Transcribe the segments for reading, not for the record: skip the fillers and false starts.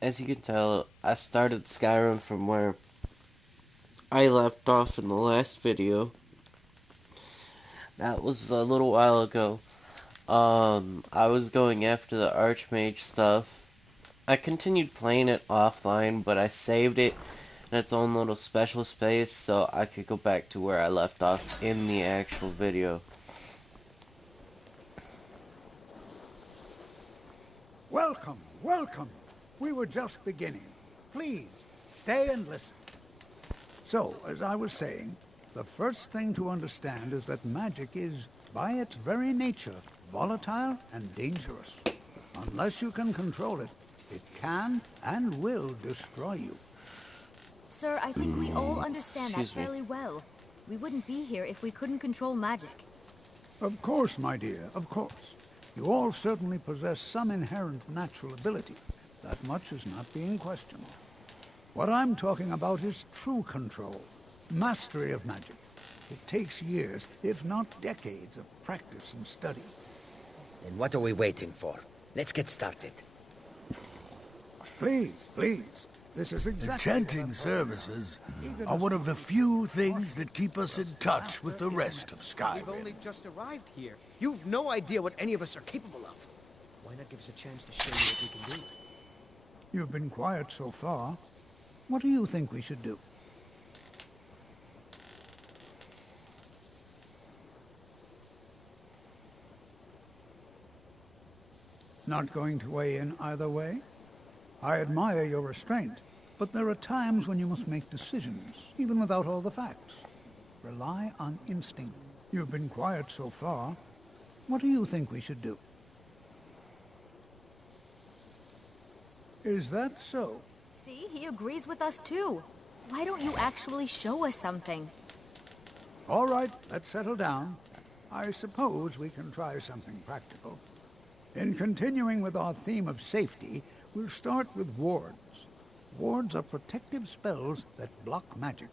as you can tell, I started Skyrim from where I left off in the last video. That was a little while ago. I was going after the Archmage stuff. I continued playing it offline, but I saved it in its own little special space so I could go back to where I left off in the actual video. Welcome, welcome. We were just beginning. Please, stay and listen. So, as I was saying, the first thing to understand is that magic is, by its very nature, volatile and dangerous. Unless you can control it, it can and will destroy you. Sir, I think we all understand that Excuse me. fairly well. We wouldn't be here if we couldn't control magic. Of course, my dear, of course. You all certainly possess some inherent natural ability. That much is not being questioned. What I'm talking about is true control, mastery of magic. It takes years, if not decades, of practice and study. Then what are we waiting for? Let's get started. Please, please. This is The exactly chanting services are one of the few things that keep us in touch with the rest of We've Skyrim. only just arrived here. You've no idea what any of us are capable of. Why not give us a chance to show you what we can do? You've been quiet so far. What do you think we should do? Not going to weigh in either way? I admire your restraint, but there are times when you must make decisions, even without all the facts. Rely on instinct. You've been quiet so far. What do you think we should do? Is that so? See, he agrees with us too. Why don't you actually show us something? All right, let's settle down. I suppose we can try something practical. In continuing with our theme of safety, we'll start with wards. Wards are protective spells that block magic.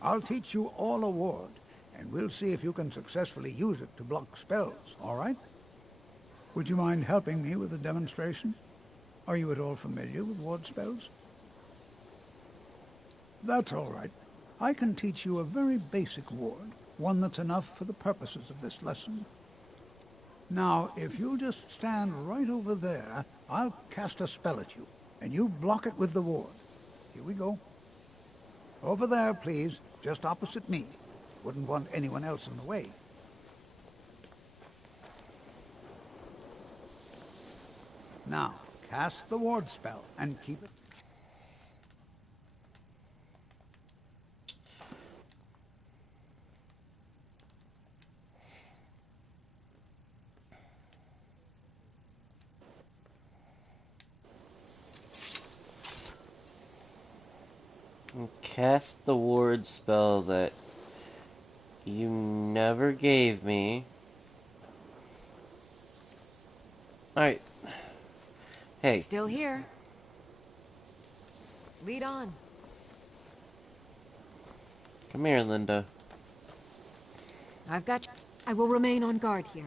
I'll teach you all a ward, and we'll see if you can successfully use it to block spells, all right? Would you mind helping me with a demonstration? Are you at all familiar with ward spells? That's all right. I can teach you a very basic ward, one that's enough for the purposes of this lesson. Now, if you'll just stand right over there, I'll cast a spell at you, and you block it with the ward. Here we go. Over there, please, just opposite me. Wouldn't want anyone else in the way. Now, cast the ward spell, and keep it... Cast the ward spell that you never gave me. Alright. Hey. Still here. Lead on. Come here, Linda. I've got you. I will remain on guard here.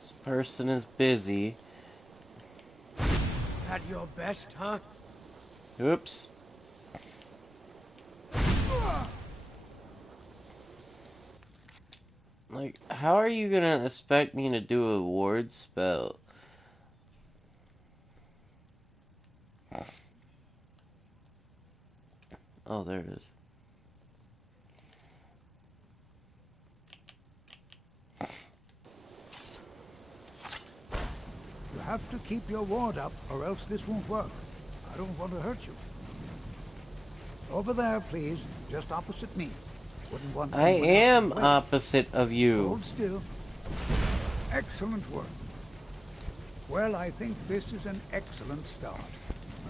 This person is busy. At your best, huh? Oops. Like, how are you gonna expect me to do a ward spell? Oh, there it is. You have to keep your ward up, or else this won't work. I don't want to hurt you. Over there, please, just opposite me. Wouldn't want I anyone else in am the way. opposite of you. Hold still. Excellent work. Well, I think this is an excellent start.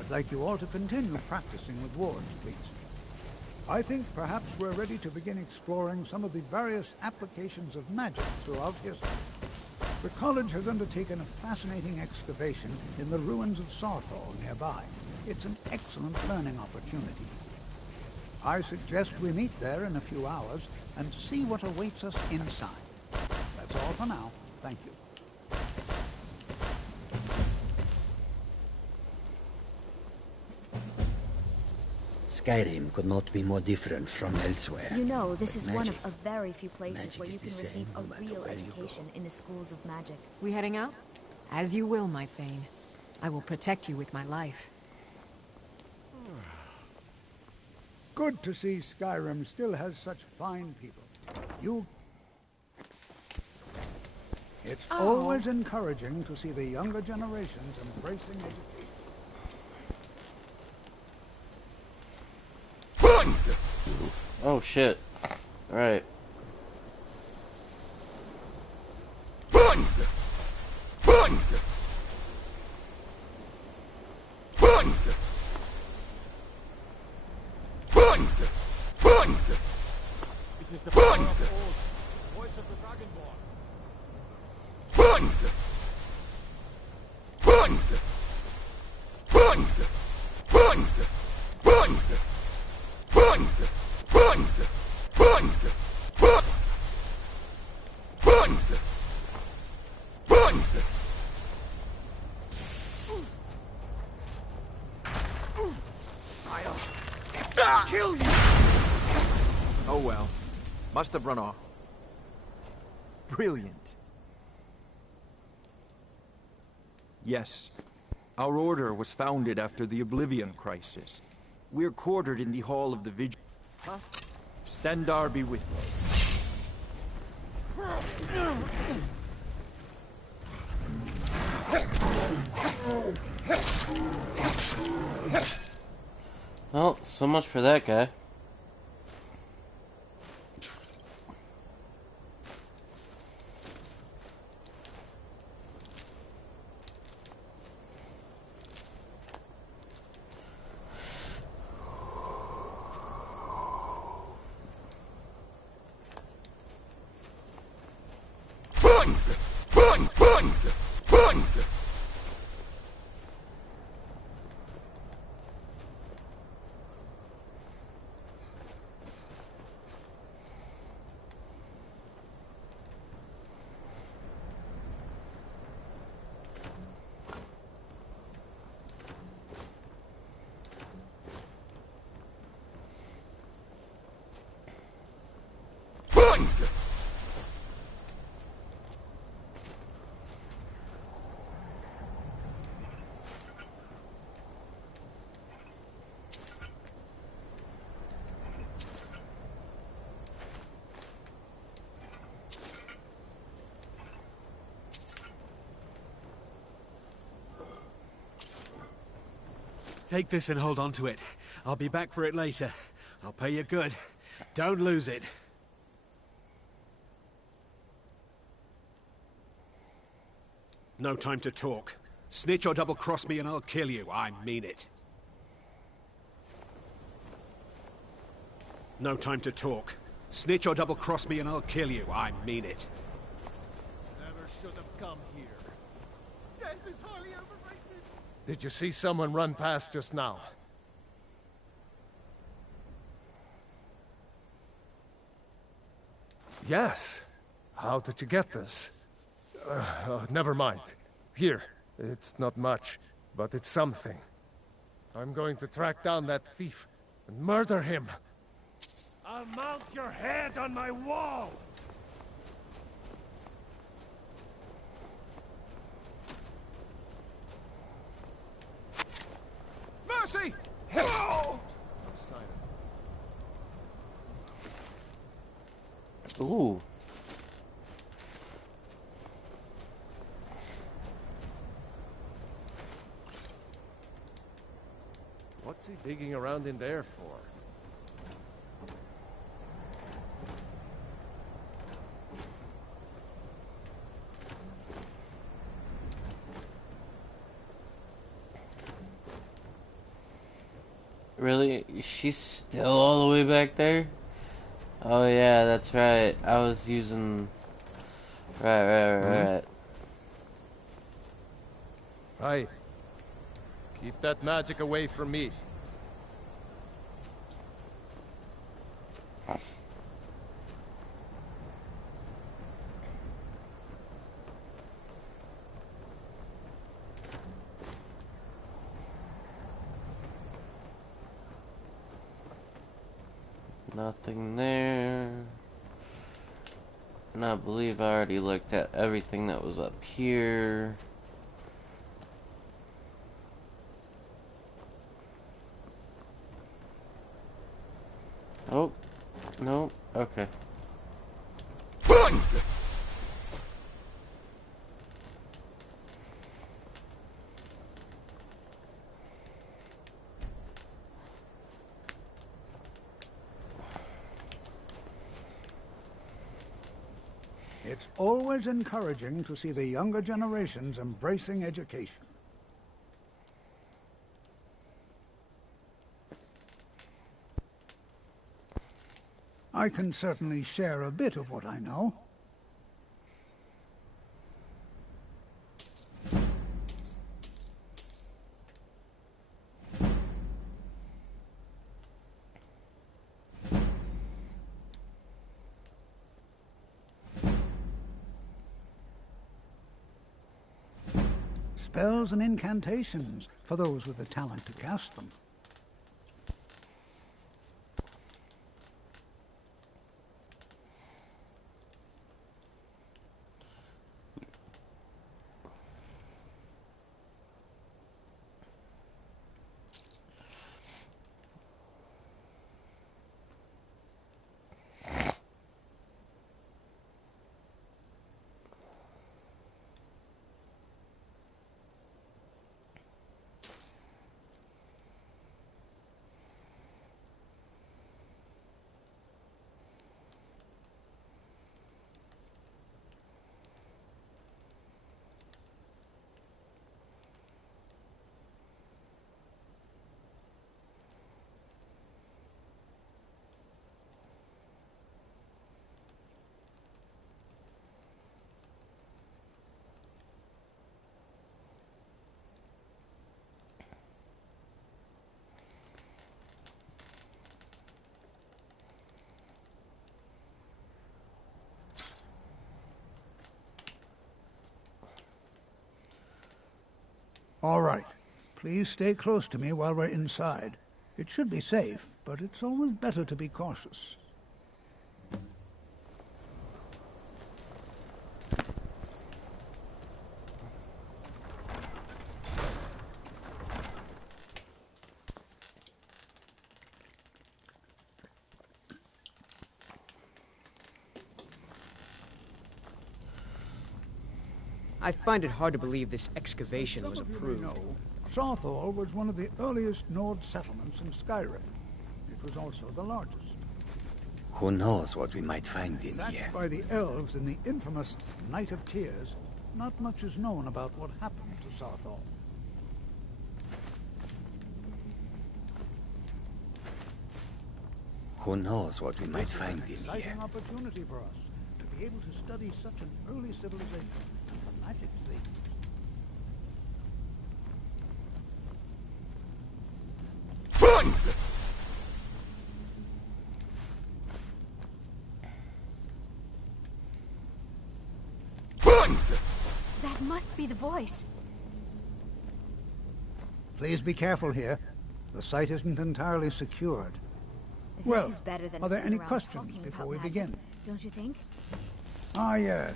I'd like you all to continue practicing with wards, please. I think perhaps we're ready to begin exploring some of the various applications of magic throughout history. The college has undertaken a fascinating excavation in the ruins of Sarthal nearby. It's an excellent learning opportunity. I suggest we meet there in a few hours and see what awaits us inside. That's all for now. Thank you. Skyrim could not be more different from elsewhere. You know, this But is one magic- of a very few places magic where is you can the receive same a no matter real where you education in the schools of magic. We heading out? As you will, my Thane. I will protect you with my life. Good to see Skyrim still has such fine people. It's always encouraging to see the younger generations embracing education. Oh shit. Alright. It is the power of old, voice of the Dragonborn. Kill you! Oh well. Must have run off. Brilliant. Yes. Our order was founded after the Oblivion Crisis. We're quartered in the Hall of the Vigil. Huh? Stendarr be with you. Well, so much for that guy. Take this and hold on to it. I'll be back for it later. I'll pay you good. Don't lose it. No time to talk. Snitch or double-cross me and I'll kill you. I mean it. No time to talk. Snitch or double-cross me and I'll kill you. I mean it. Never should have come here. Death is highly overrated. Did you see someone run past just now? Yes. How did you get this? Never mind. Here. It's not much, but it's something. I'm going to track down that thief and murder him. I'll mount your head on my wall! Mercy! No sign of Ooh. What's he digging around in there for? Really? She's still all the way back there? Oh yeah, that's right. I was using... Right. Hi. Keep that magic away from me. Nothing there. And I believe I already looked at everything that was up here. Oh, no, okay. It's always encouraging to see the younger generations embracing education. I can certainly share a bit of what I know. Spells and incantations for those with the talent to cast them. All right. Please stay close to me while we're inside. It should be safe, but it's always better to be cautious. I find it hard to believe this excavation was Some of you approved. may know, Sawthall was one of the earliest Nord settlements in Skyrim. It was also the largest. Who knows what we might find in Sacked here? by the elves in the infamous Night of Tears, not much is known about what happened to Sawthall. Who knows what we might find in Exciting here? opportunity for us to be able to study such an early civilization and the magic they used. That must be the voice. Please be careful here. The site isn't entirely secured. This Well, is better than are there sitting any around questions talking before about we magic, begin? Don't you think? Ah, yes.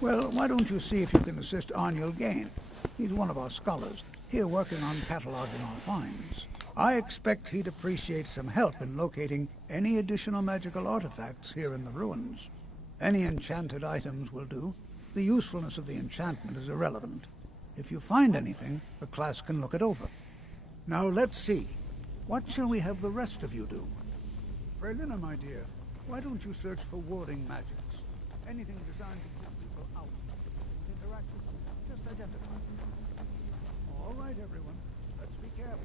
Well, why don't you see if you can assist Arniel Gain? He's one of our scholars, here working on cataloging our finds. I expect he'd appreciate some help in locating any additional magical artifacts here in the ruins. Any enchanted items will do. The usefulness of the enchantment is irrelevant. If you find anything, the class can look it over. Now let's see. What shall we have the rest of you do? Berlina, my dear, why don't you search for warding magics? Anything designed to keep people out. Interact with them. Just identify them. All right, everyone. Let's be careful.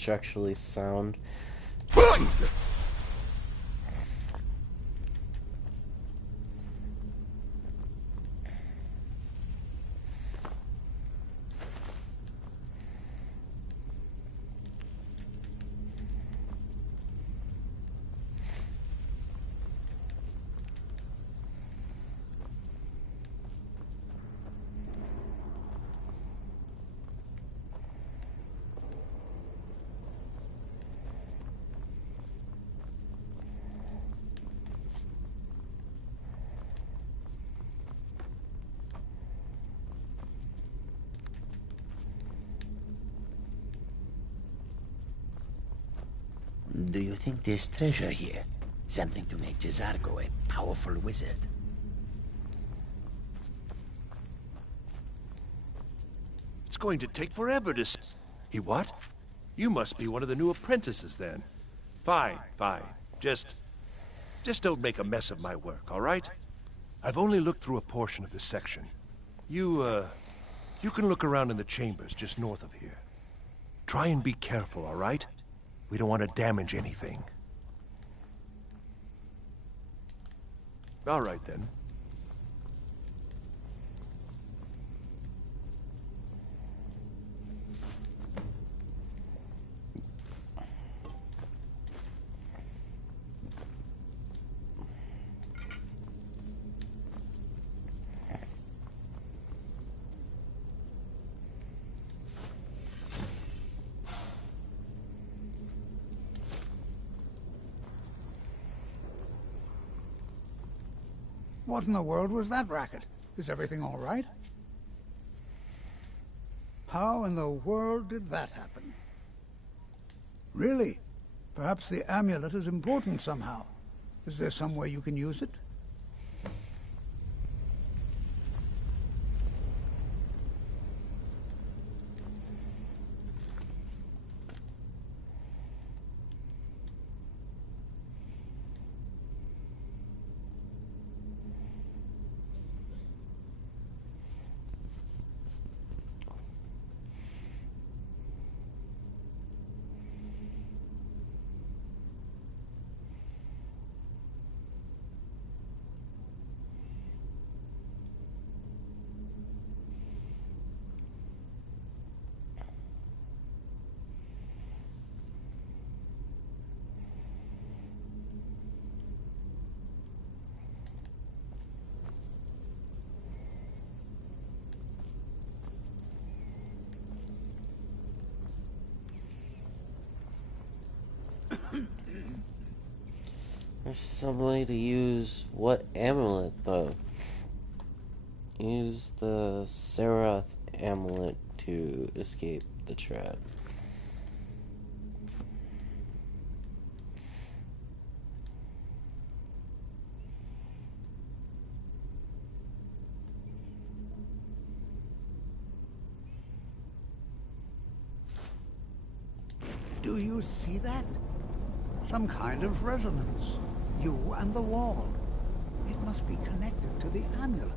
structurally sound. Do you think there's treasure here? Something to make Jazargo a powerful wizard? It's going to take forever to... He what? You must be one of the new apprentices, then. Fine, fine. Just don't make a mess of my work, all right? I've only looked through a portion of this section. You can look around in the chambers just north of here. Try and be careful, all right? We don't want to damage anything. All right, then. What in the world was that racket? Is everything all right? How in the world did that happen? Really? Perhaps the amulet is important somehow. Is there some way you can use it? There's some way to use what amulet, though? Use the Serath amulet to escape the trap. Do you see that? Some kind of resonance. You and the wall. It must be connected to the amulet.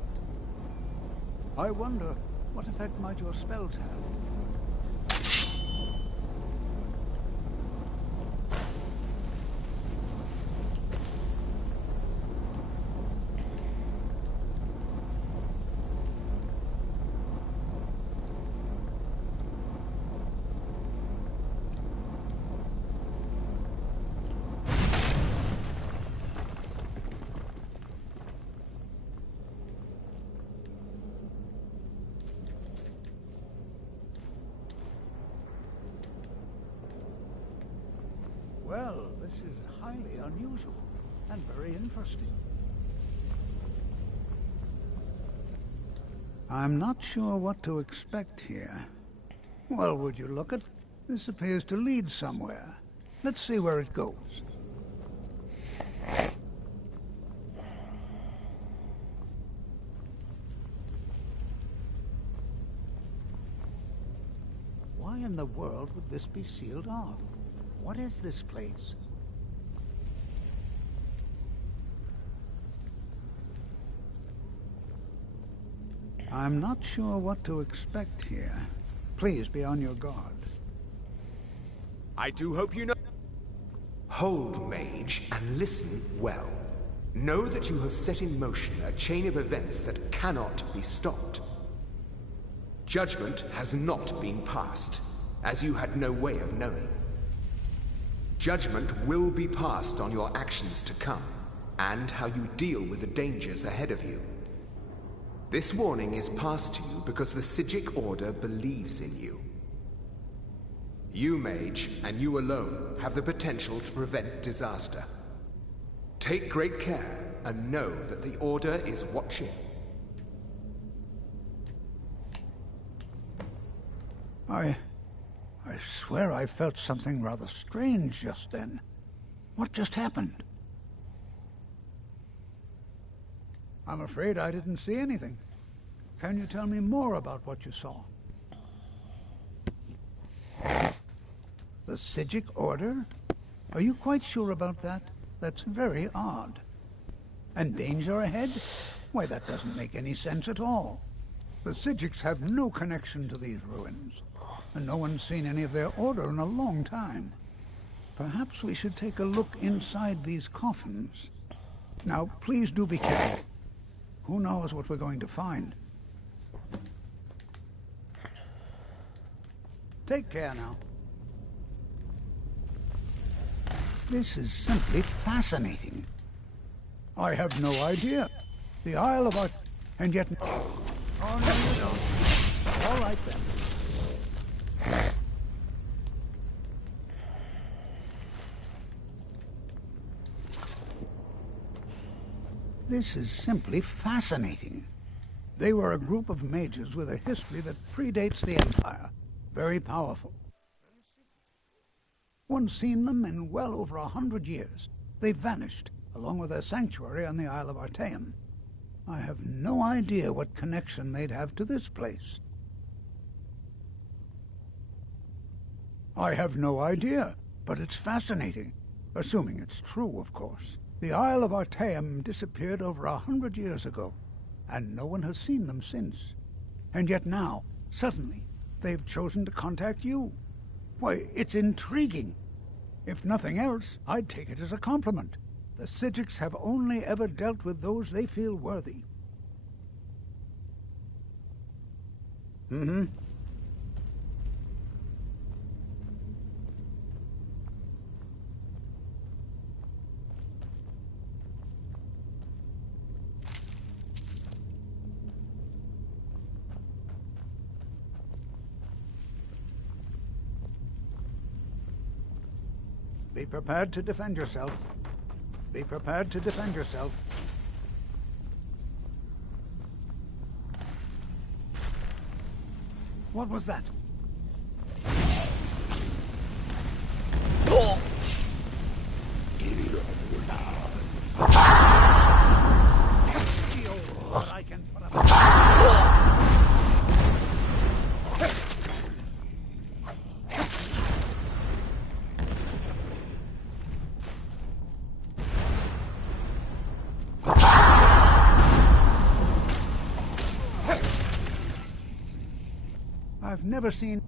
I wonder, what effect might your spells have? Well, this is highly unusual and very interesting. I'm not sure what to expect here. Well, would you look at... This appears to lead somewhere. Let's see where it goes. Why in the world would this be sealed off? What is this place? I'm not sure what to expect here. Please be on your guard. I do hope you know... Hold, mage, and listen well. Know that you have set in motion a chain of events that cannot be stopped. Judgment has not been passed, as you had no way of knowing. Judgment will be passed on your actions to come, and how you deal with the dangers ahead of you. This warning is passed to you because the Psijic Order believes in you. You, mage, and you alone, have the potential to prevent disaster. Take great care, and know that the Order is watching. I swear I felt something rather strange just then. What just happened? I'm afraid I didn't see anything. Can you tell me more about what you saw? The Psijic Order? Are you quite sure about that? That's very odd. And danger ahead? Why, that doesn't make any sense at all. The Psijics have no connection to these ruins, and no one's seen any of their order in a long time. Perhaps we should take a look inside these coffins. Now, please do be careful. Who knows what we're going to find? Take care now. This is simply fascinating. I have no idea. The Isle of Art... and yet... Oh, no, you don't. All right, then. This is simply fascinating. They were a group of mages with a history that predates the Empire. Very powerful. One's seen them in well over 100 years. They vanished, along with their sanctuary on the Isle of Artaeum. I have no idea what connection they'd have to this place. I have no idea, but it's fascinating. Assuming it's true, of course. The Isle of Artaeum disappeared over 100 years ago, and no one has seen them since. And yet now, suddenly, they've chosen to contact you. Why, it's intriguing. If nothing else, I'd take it as a compliment. The Psijics have only ever dealt with those they feel worthy. Mm-hmm. Be prepared to defend yourself. Be prepared to defend yourself. What was that? I can put up. I've never seen...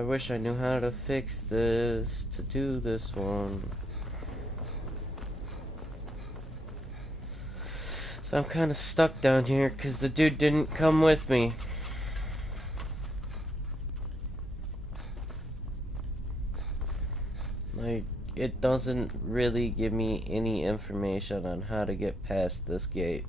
I wish I knew how to fix this to do this one. So I'm kind of stuck down here because the dude didn't come with me. Like, it doesn't really give me any information on how to get past this gate.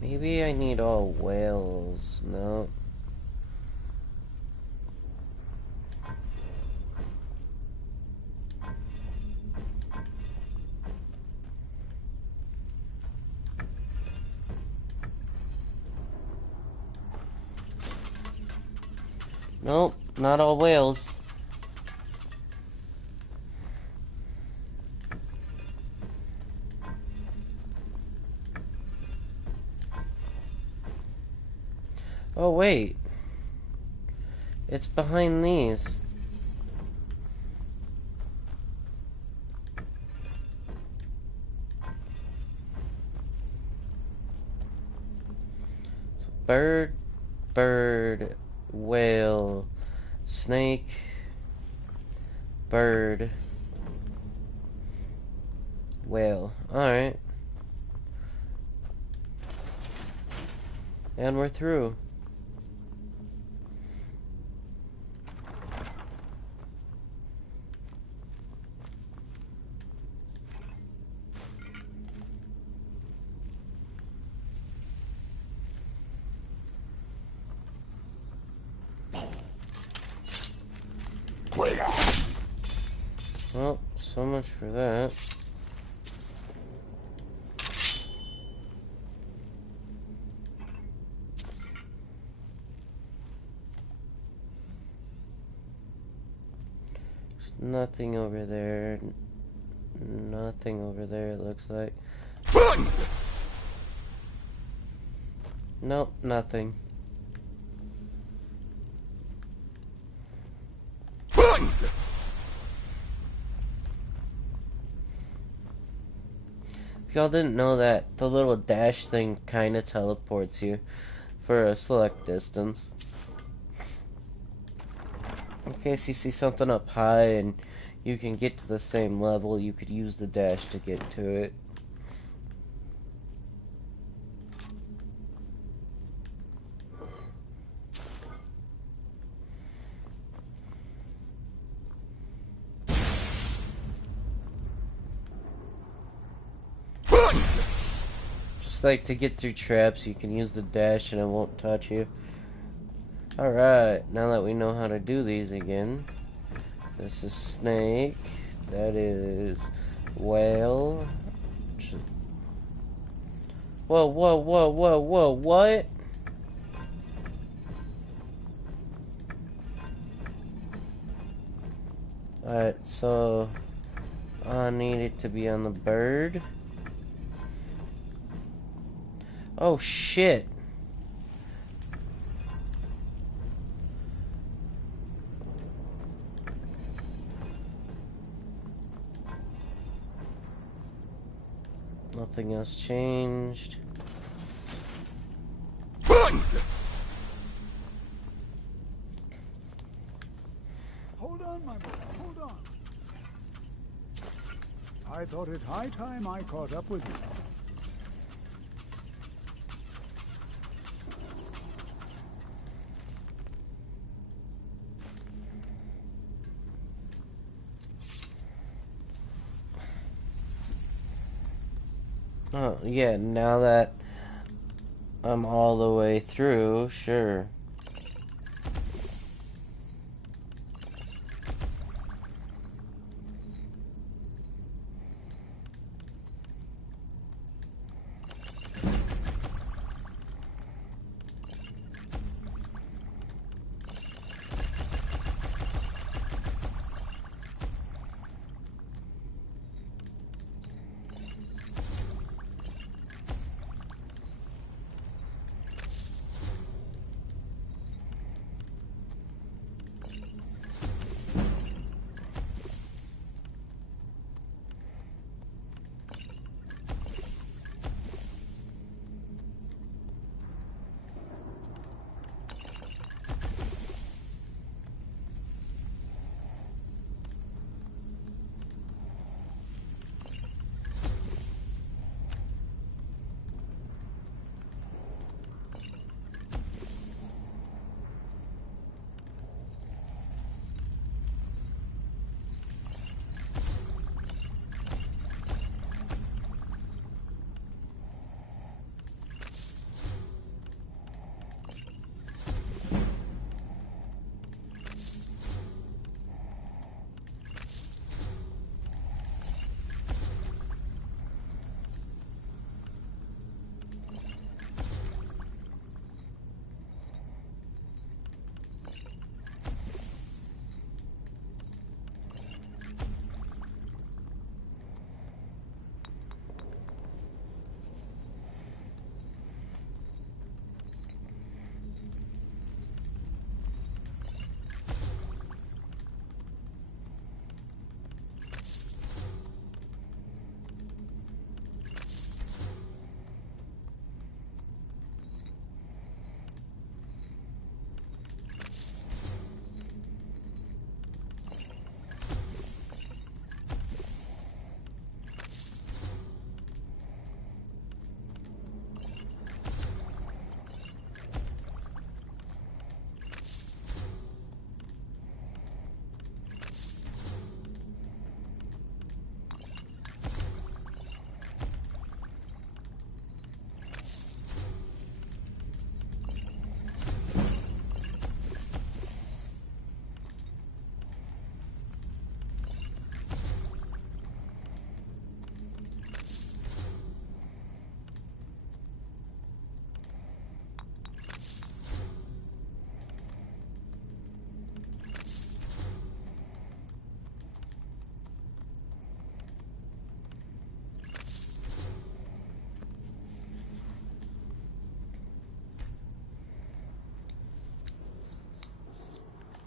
Maybe I need all whales. No. Nope, not all whales. Oh wait. It's behind these. So bird, bird, whale, snake, bird, whale. Alright. And we're through. Well, so much for that. There's nothing over there. Nothing over there, it looks like. Nope, nothing. If y'all didn't know that, the little dash thing kinda teleports you for a select distance. In case you see something up high and you can get to the same level, you could use the dash to get to it. Just like to get through traps, you can use the dash and it won't touch you. Alright, now that we know how to do these again. This is snake. That is whale. Whoa, whoa, whoa, whoa, whoa, what? Alright, so I need it to be on the bird. Oh shit. Nothing else changed. Hold on, my boy, hold on. I thought it high time I caught up with you. Oh, yeah, now that I'm all the way through, sure.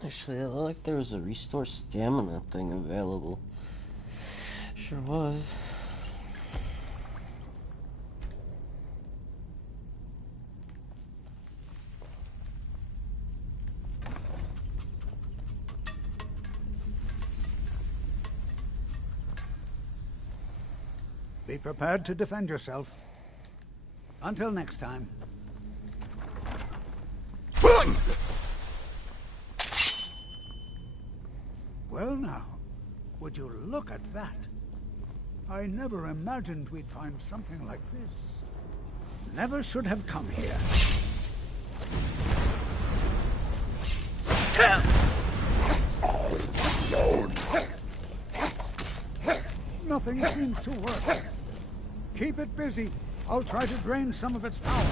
Actually, it looked like there was a restore stamina thing available. Sure was. Be prepared to defend yourself. Until next time. Well now, would you look at that? I never imagined we'd find something like this. Never should have come here. Nothing seems to work. Keep it busy. I'll try to drain some of its power.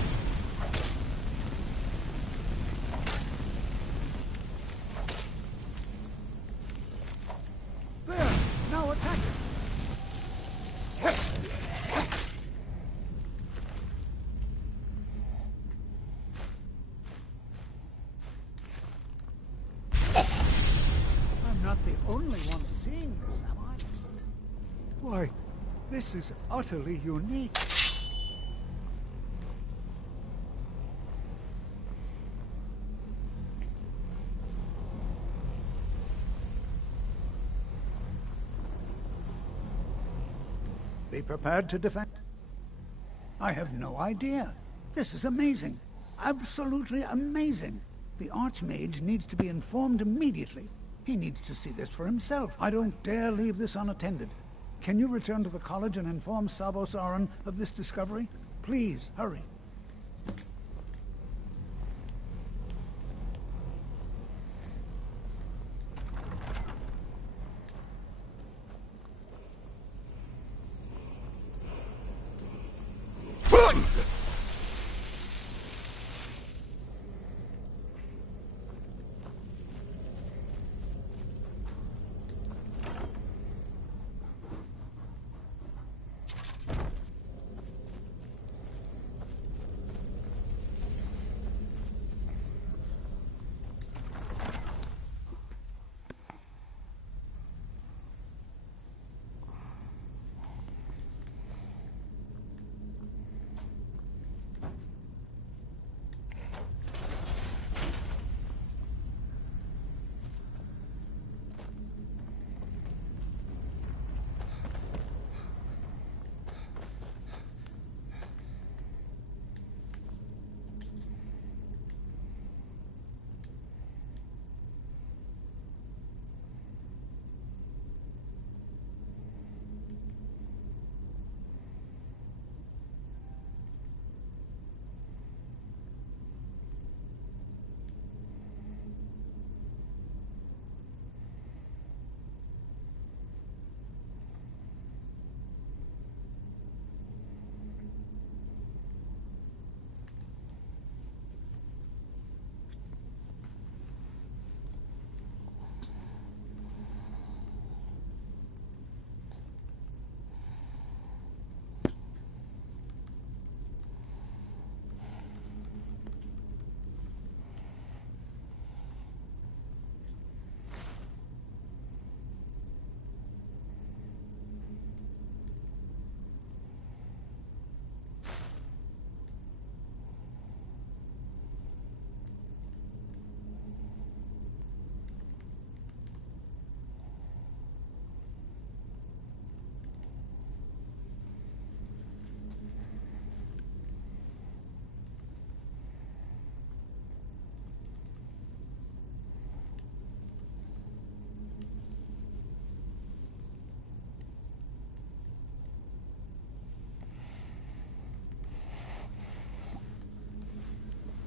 There! Now attack it! I'm not the only one seeing this, am I? Why, this is utterly unique. Be prepared to defend. I have no idea. This is amazing. Absolutely amazing. The Archmage needs to be informed immediately. He needs to see this for himself. I don't dare leave this unattended. Can you return to the college and inform Sabo Saran of this discovery? Please, hurry.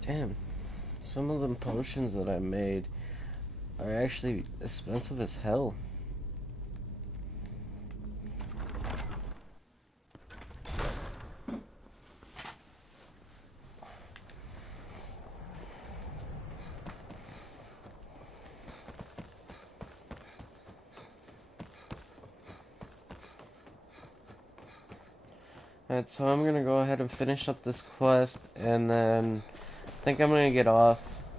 Damn, some of them potions that I made are actually expensive as hell. Alright, so I'm gonna go ahead and finish up this quest, and then I think I'm gonna get off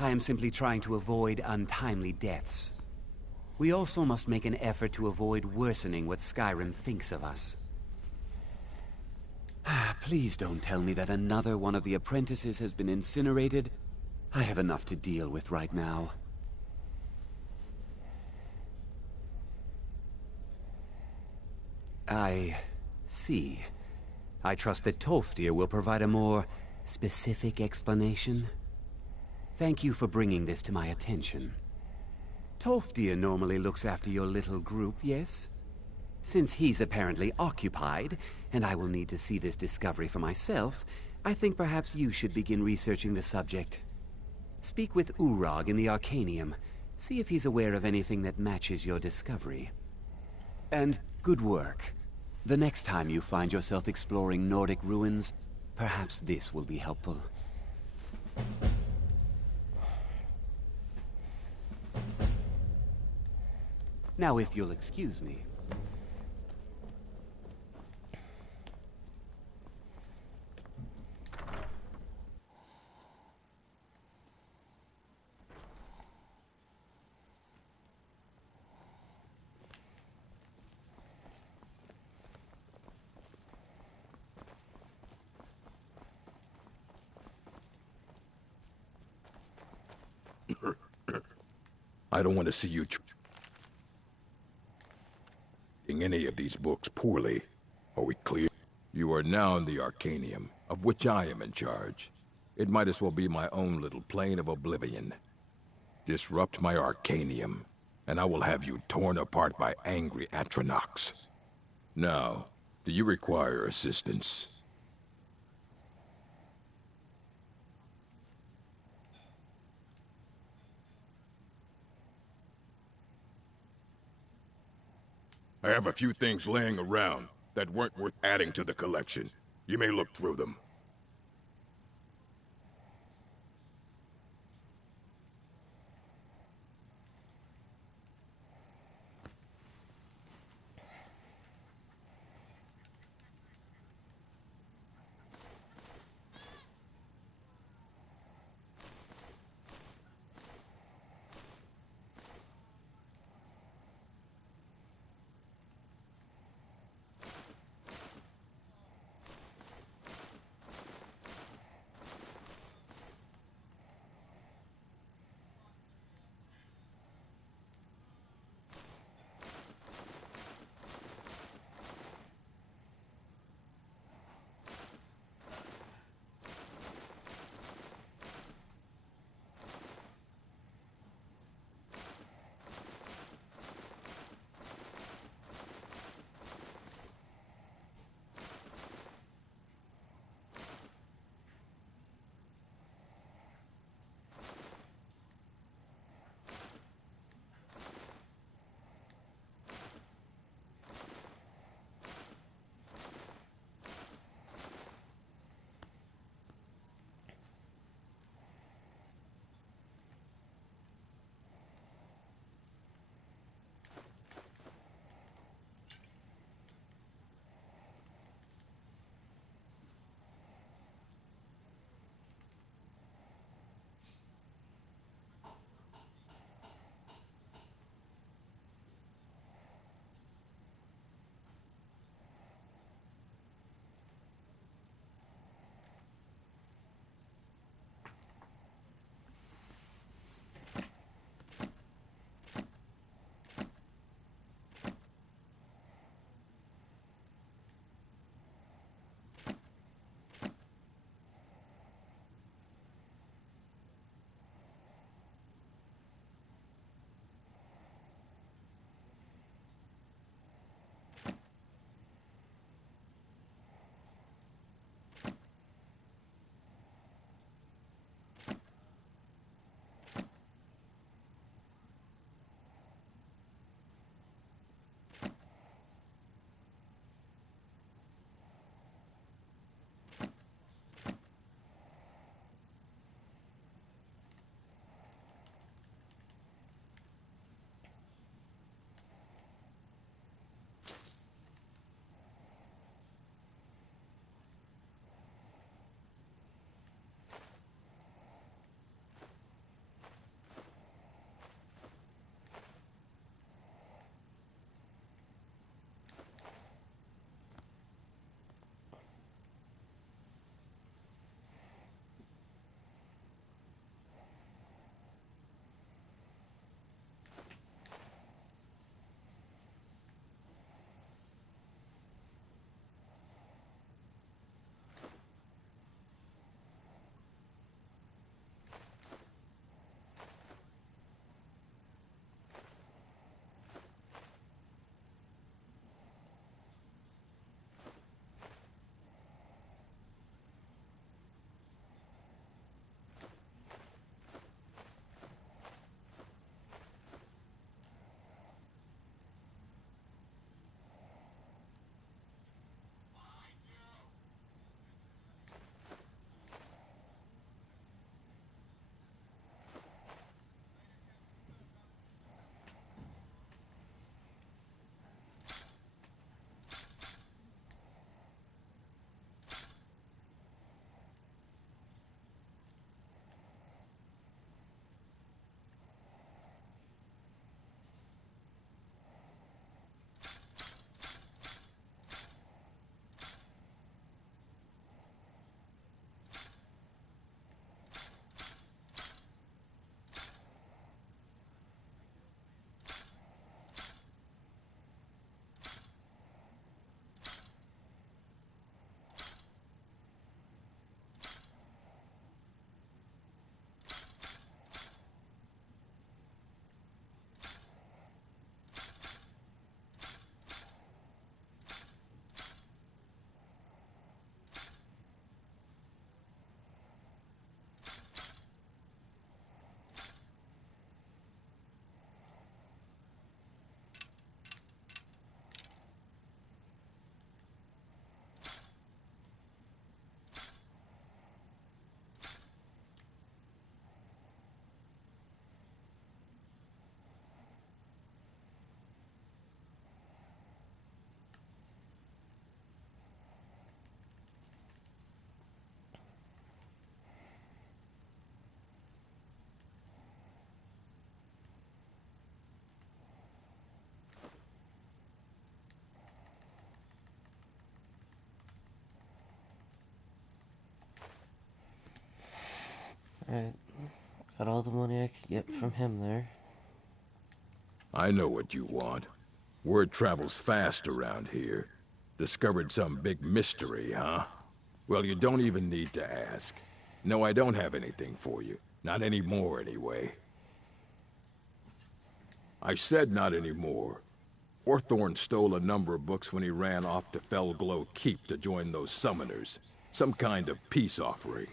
I am simply trying to avoid untimely deaths. We also must make an effort to avoid worsening what Skyrim thinks of us. Please don't tell me that another one of the apprentices has been incinerated. I have enough to deal with right now. I see. I trust that Tolfdir will provide a more specific explanation. Thank you for bringing this to my attention. Tolfdir normally looks after your little group, yes? Since he's apparently occupied, and I will need to see this discovery for myself, I think perhaps you should begin researching the subject. Speak with Urag in the Arcanium. See if he's aware of anything that matches your discovery. And good work. The next time you find yourself exploring Nordic ruins, perhaps this will be helpful. Now, if you'll excuse me. I don't want to see you in any of these books poorly. Are we clear? You are now in the Arcanium, of which I am in charge. It might as well be my own little plane of oblivion. Disrupt my Arcanium, and I will have you torn apart by angry Atronachs. Now, do you require assistance? I have a few things laying around that weren't worth adding to the collection. You may look through them. Got all the money I could get from him there. I know what you want. Word travels fast around here. Discovered some big mystery, huh? Well, you don't even need to ask. No, I don't have anything for you. Not anymore, anyway. I said not anymore. Orthorn stole a number of books when he ran off to Felglow Keep to join those summoners. Some kind of peace offering.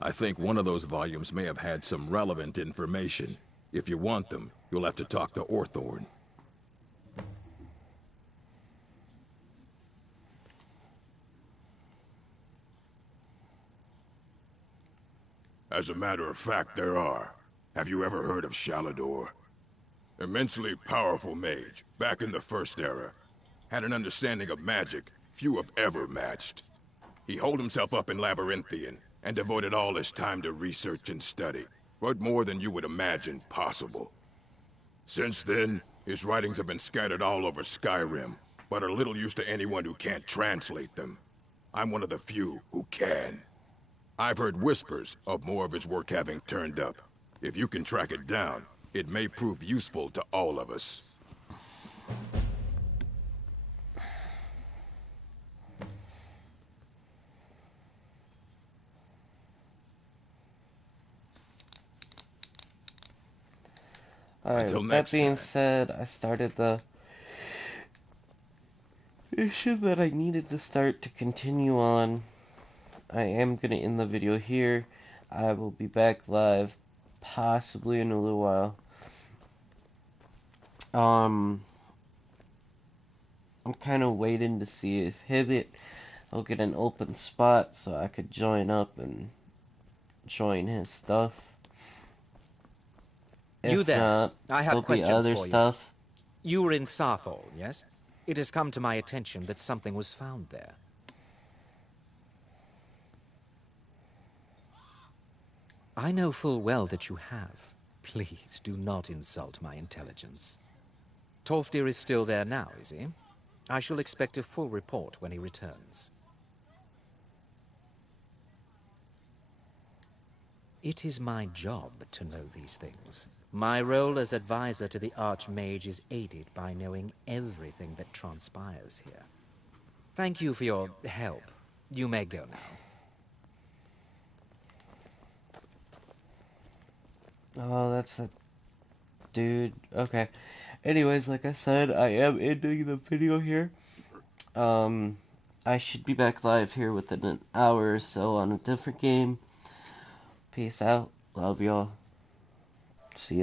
I think one of those volumes may have had some relevant information. If you want them, you'll have to talk to Orthorn. As a matter of fact, there are. Have you ever heard of Shalador? Immensely powerful mage, back in the First Era. Had an understanding of magic few have ever matched. He holed himself up in Labyrinthian, and devoted all his time to research and study. Wrote more than you would imagine possible. Since then, his writings have been scattered all over Skyrim, but are little use to anyone who can't translate them. I'm one of the few who can. I've heard whispers of more of his work having turned up. If you can track it down, it may prove useful to all of us. Alright, with that being said, I started the mission that I needed to start to continue on. I am going to end the video here. I will be back live possibly in a little while. I'm kind of waiting to see if Hibbit will get an open spot so I could join up and join his stuff. You If there. not, I have there'll be questions other for you. stuff. You were in Sarthol, yes? It has come to my attention that something was found there. I know full well that you have. Please do not insult my intelligence. Tolfdir is still there now, is he? I shall expect a full report when he returns. It is my job to know these things. My role as advisor to the Archmage is aided by knowing everything that transpires here. Thank you for your help. You may go now. Oh, that's a dude. Okay. Anyways, like I said, I am ending the video here. I should be back live here within an hour or so on a different game. Peace out. Love y'all. See ya.